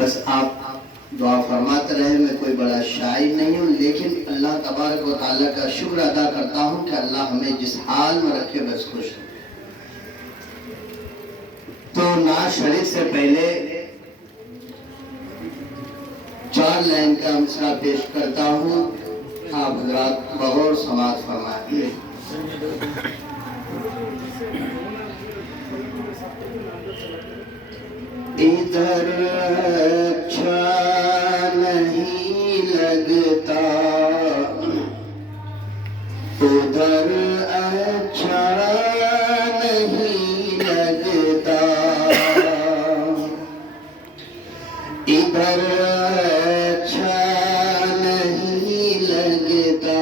बस आप दुआ फरमाते रहे। मैं कोई बड़ा शायर नहीं हूँ, लेकिन अल्लाह तबारक व तआला का शुक्र अदा करता हूँ कि अल्लाह हमें जिस हाल में रखे बस खुश है। तो नाज़ शरीफ से पहले 4 लाइन का मिसरा पेश करता हूँ। आप हजरात बगौर समात फरमाइए। इधर अच्छा नहीं लगता, उधर अच्छा नहीं लगता, इधर अच्छा नहीं लगता,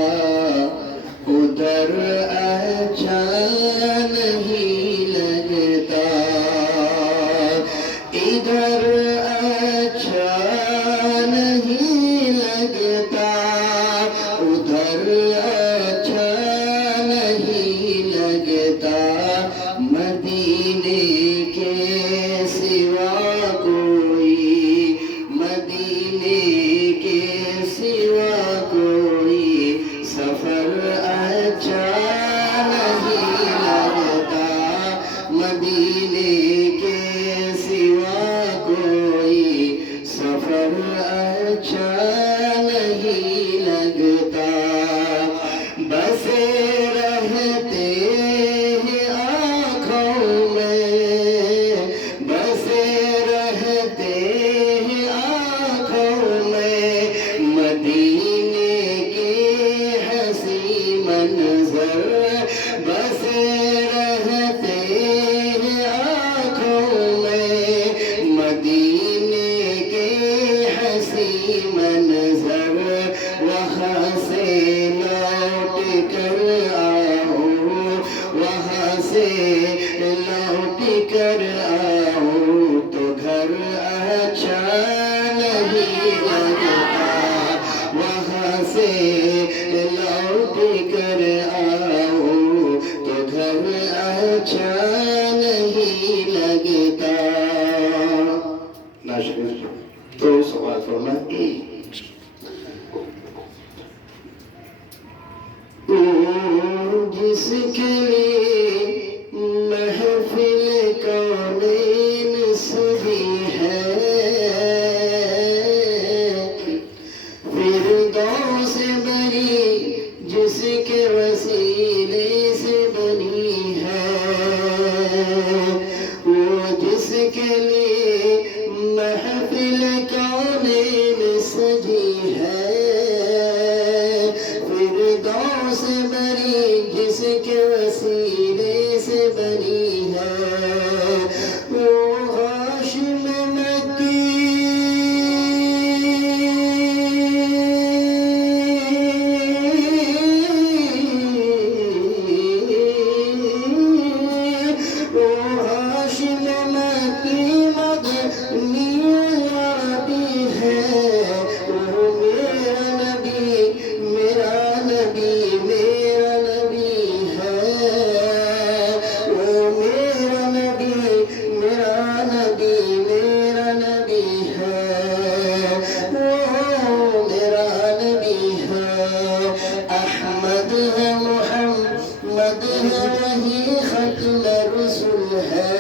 उधर अच्छा नहीं लगता, इधर अच्छा नहीं लगता, उधर अच्छा नहीं लगता, मदीने के सिवा कोई, मदीने के सिवा कोई सफर अच्छा नहीं लगता, मदीने के सिवा कोई सफर अच्छा नहीं लगता, बसे रहते हैं आँखों में, बसे रहते हैं आँखों में, मदीने के हंसी मंजर, बसे रहते हैं आँखों में, मदीने के हंसी मंजर, वहाँ से लौट कर आओ, वहाँ से लौट कर आओ, तो घर अच्छा नहीं लगता, वहाँ से लौट कर आओ, तो घर अच्छा नहीं लगता। तो सवाल फरमाए। जिसके लिए महफिल कौनैन सजी है, फिरदौस से बनी जिसके वसीले से बनी है, वो जिसके लिए महफिल कौनैन सजी है, फिरदौस से बनी जिसके वसीले से बनी है, वो हाशिम मक्की, वो हाशिम मक्की मदनी अरबी है, वो मेरा नबी, मेरा नबी, मेरा नबी है, वो मेरा नबी, मेरा नबी, मेरा नबी है, वो मेरा नबी है, अहमद है, मुहम्मद है, वही खत्म रसूल है,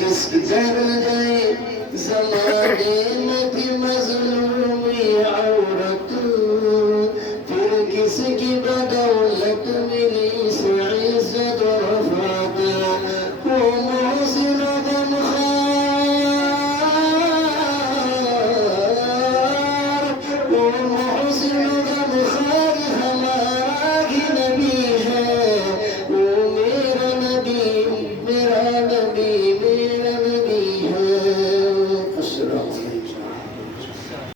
किस दर्जे ज़माने में थी मज़लूमी औरत, फिर किसकी बदौलत